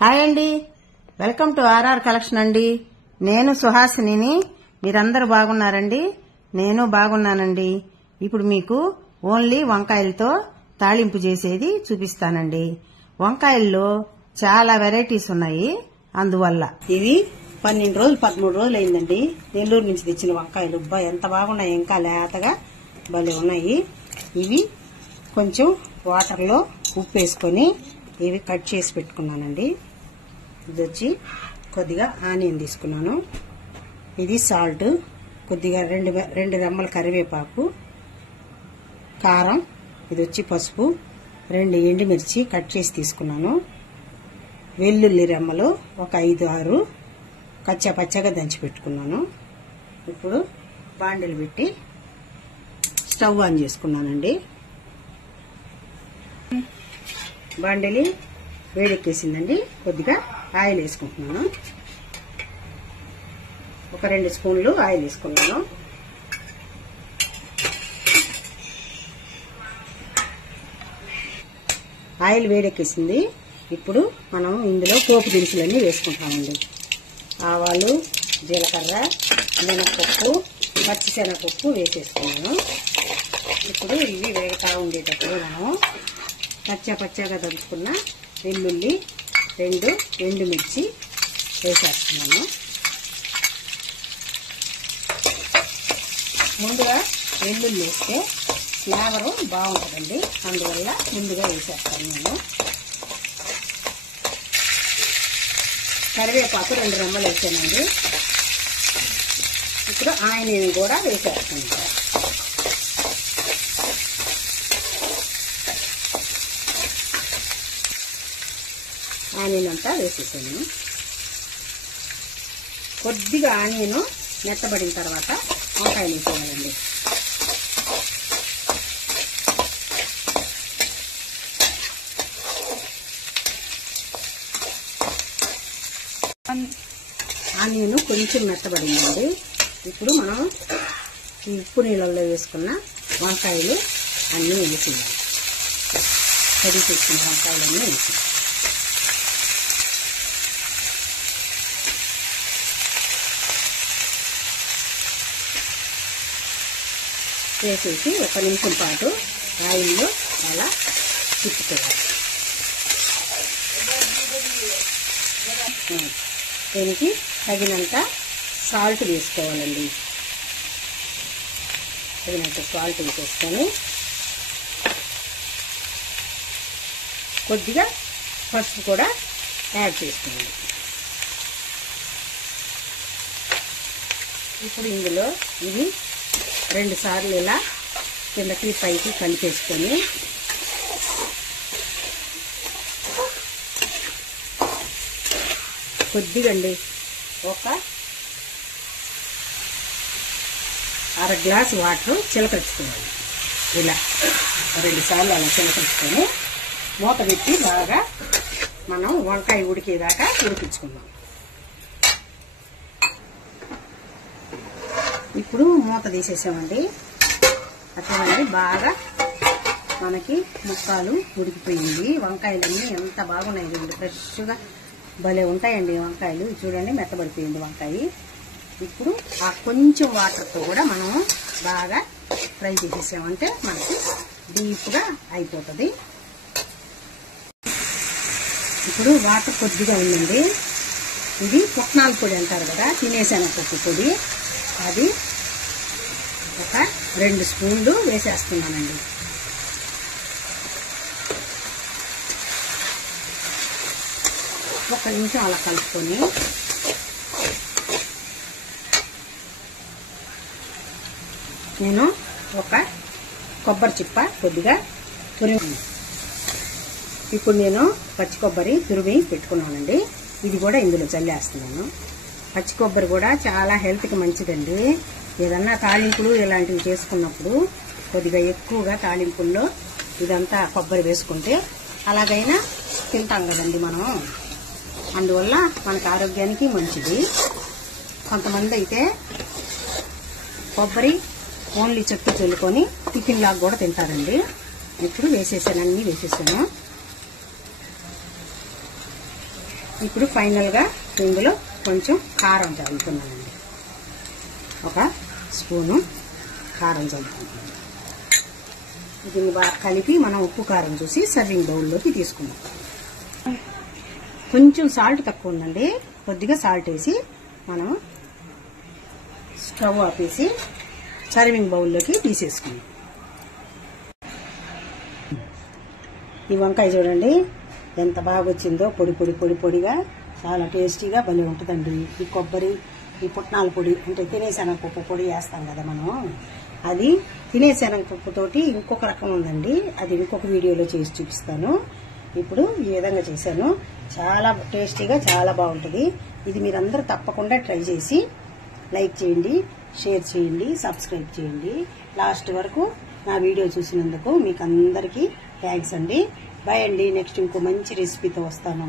Hi అండి, welcome to RR collection అండి. నేను సుహాసినిని. మీరందరూ బాగున్నారండి? నేను బాగున్నానండి. ఇప్పుడు మీకు ఓన్లీ వంకాయలతో తాళింపు చేసేది చూపిస్తానండి. వంకాయల్లో చాలా వెరైటీస్ ఉన్నాయి. అందువల్ల ఇవి 12 రోజులు 13 రోజులు అయిందండి. నెల్లూరు నుంచి తెచ్చిన వంకాయలు. ఎంత బాగున్నాయి, ఇంకా లేతగా భలే ఉన్నాయి. ఇవి కొంచెం వాటర్లో ఉప్పు వేసుకొని ఇవి కట్ చేసి పెట్టుకున్నానండి. ఇది వచ్చి కొద్దిగా ఆనియన్ తీసుకున్నాను. ఇది సాల్ట్, కొద్దిగా రెండు రెమ్మల కరివేపాకు, కారం, ఇది వచ్చి పసుపు, 2 ఎండుమిర్చి కట్ చేసి తీసుకున్నాను. వెల్లుల్లి రెమ్మలు ఒక 5-6 పచ్చగా దంచి పెట్టుకున్నాను. ఇప్పుడు బాండిల్ పెట్టి స్టవ్ ఆన్ చేసుకున్నానండి. బాండిలి వేడెక్కేసిందండి. కొద్దిగా ఆయిల్ వేసుకుంటున్నాను. ఒక 2 స్పూన్లు ఆయిల్ వేసుకున్నాను. ఆయిల్ వేడెక్కేసింది. ఇప్పుడు మనం ఇందులో పోపు దినుసులన్నీ వేసుకుంటామండి. ఆవాలు, జీలకర్ర, మినపప్పు, పచ్చిశనగపప్పు వేసేసుకున్నాను. ఇప్పుడు ఇవి వేగుతా ఉండేటప్పుడు మనం పచ్చగా దంచుకున్న వెల్లుల్లి, 2 ఎండుమిర్చి వేసేస్తున్నాను. ముందుగా వెల్లుల్లి వేస్తే ఫ్లేవరు బాగుంటుందండి, అందువల్ల ముందుగా వేసేస్తాను నేను. కరివేపాకు 2 రెమ్మలు వేసానండి. ఇప్పుడు ఆనియన్ కూడా వేసేస్తాను. ఆనియన్ అంతా వేసేసాను. కొద్దిగా ఆనియన్ మెత్తబడిన తర్వాత వంకాయలు వేసేయాలండి. ఆనియన్ కొంచెం మెత్తబడిందండి. ఇప్పుడు మనం ఈ ఉప్పు నీళ్ళల్లో వేసుకున్న వంకాయలు అన్నీ వేసేయాలి. కడిగి తీసుకున్న వంకాయలన్నీ వేసేసి 1 నిమిషం పాటు ఆయిల్లో అలా తిప్పుకోవాలి. దీనికి తగినంత సాల్ట్ వేసుకోవాలండి. తగినంత సాల్ట్ వేసేసుకొని కొద్దిగా పసుపు కూడా యాడ్ చేసుకోండి. ఇప్పుడు ఇందులో ఇది 2 సార్లు ఇలా కిందకి పైకి కలిపేసుకొని కొద్దిగా అండి ఒక 1/2 గ్లాసు వాటర్ చిలకరించుకోవాలి. ఇలా 2 సార్లు అలా చిలకరించుకొని మూత పెట్టి బాగా మనం వంకాయ ఉడికేదాకా ఉడికించుకుందాం. ఇప్పుడు మూత తీసేసామండి. అట్లా బాగా మనకి ముక్కలు ఉడికిపోయింది. వంకాయలన్నీ ఎంత బాగున్నాయి చూడండి, ఫ్రెష్గా భలే ఉంటాయండి వంకాయలు. చూడండి మెత్తబడిపోయింది వంకాయ. ఇప్పుడు ఆ కొంచెం వాటర్తో కూడా మనం బాగా ఫ్రై చేసేసామంటే మనకి డీప్గా అయిపోతుంది. ఇప్పుడు వాటర్ కొద్దిగా ఉందండి. ఇది పుట్నాల పొడి అంటారు కదా, తినేసనపప్పు పొడి, అది ఒక 2 స్పూన్లు వేసేస్తున్నానండి. ఒక నిమిషం అలా కలుపుకొని నేను ఒక కొబ్బరి చిప్ప కొద్దిగా తురిమి, ఇప్పుడు నేను పచ్చి కొబ్బరి తురిమి పెట్టుకున్నానండి. ఇది కూడా ఇందులో చల్లేస్తున్నాను. పచ్చి కొబ్బరి కూడా చాలా హెల్త్కి మంచిదండి. ఏదన్నా తాలింపులు ఇలాంటివి చేసుకున్నప్పుడు కొద్దిగా ఎక్కువగా తాలింపుల్లో ఇదంతా కొబ్బరి వేసుకుంటే అలాగైనా తింటాం కదండి మనం, అందువల్ల మనకు ఆరోగ్యానికి మంచిది. కొంతమంది అయితే కొబ్బరి ఓన్లీ చెట్టు చల్లుకొని టిఫిన్ లాగా కూడా తింటారండి. ఇప్పుడు వేసేసాను, అన్నీ వేసేసాను. ఇప్పుడు ఫైనల్గా ఇందులో కొంచెం కారం చల్లుతున్నానండి. ఒక స్పూను కారం చల్లుతున్నాను. దీన్ని బాగా కలిపి మనం ఉప్పు కారం చూసి సర్వింగ్ బౌల్లోకి తీసుకుందాం. కొంచెం సాల్ట్ తక్కువ ఉందండి. కొద్దిగా సాల్ట్ వేసి మనం స్టవ్ ఆపేసి సర్వింగ్ బౌల్లోకి తీసేసుకుందాం. ఈ వంకాయ చూడండి ఎంత బాగా వచ్చిందో, పొడి పొడి పొడి పొడిగా, చాలా టేస్టీగా భలే ఉంటుందండి. ఈ కొబ్బరి, ఈ పుట్నాల పొడి అంటే తినేశనగపప్పు పొడి వేస్తాం కదా మనం, అది తినేశనగపప్పుతోటి ఇంకొక రకం ఉందండి. అది ఇంకొక వీడియోలో చేసి చూపిస్తాను. ఇప్పుడు ఈ విధంగా చేశాను. చాలా టేస్టీగా చాలా బాగుంటుంది. ఇది మీరందరూ తప్పకుండా ట్రై చేసి లైక్ చేయండి, షేర్ చేయండి, సబ్స్క్రైబ్ చేయండి. లాస్ట్ వరకు నా వీడియో చూసినందుకు మీకు అందరికీ థ్యాంక్స్ అండి. బాయ్ అండి. నెక్స్ట్ ఇంకో మంచి రెసిపీతో వస్తాను.